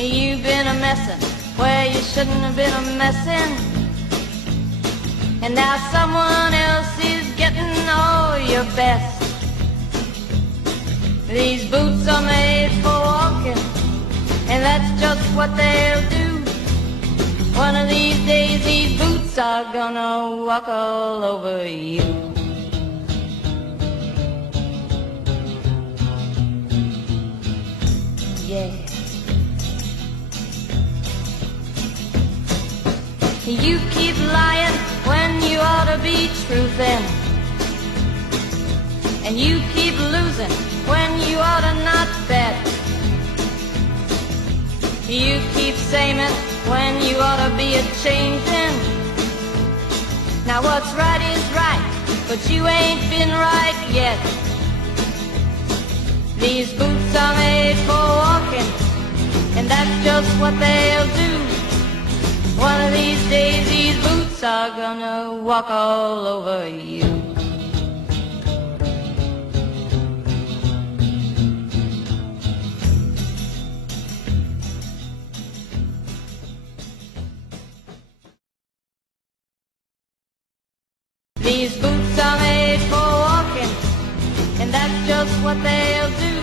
You've been a messin' where you shouldn't have been a messin', and now someone else is getting all your best. These boots are made for walking, and that's just what they'll do. One of these days these boots are gonna walk all over you. Yeah. You keep lying when you ought to be truthin', and you keep losing when you ought to not bet. You keep saying when you ought to be a-changin'. Now what's right is right, but you ain't been right yet. These boots are made for walking, and that's just what they'll do. One of these days these boots are gonna walk all over you. These boots are made for walking, and that's just what they'll do.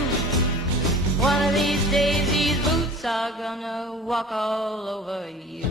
One of these days these boots are gonna walk all over you.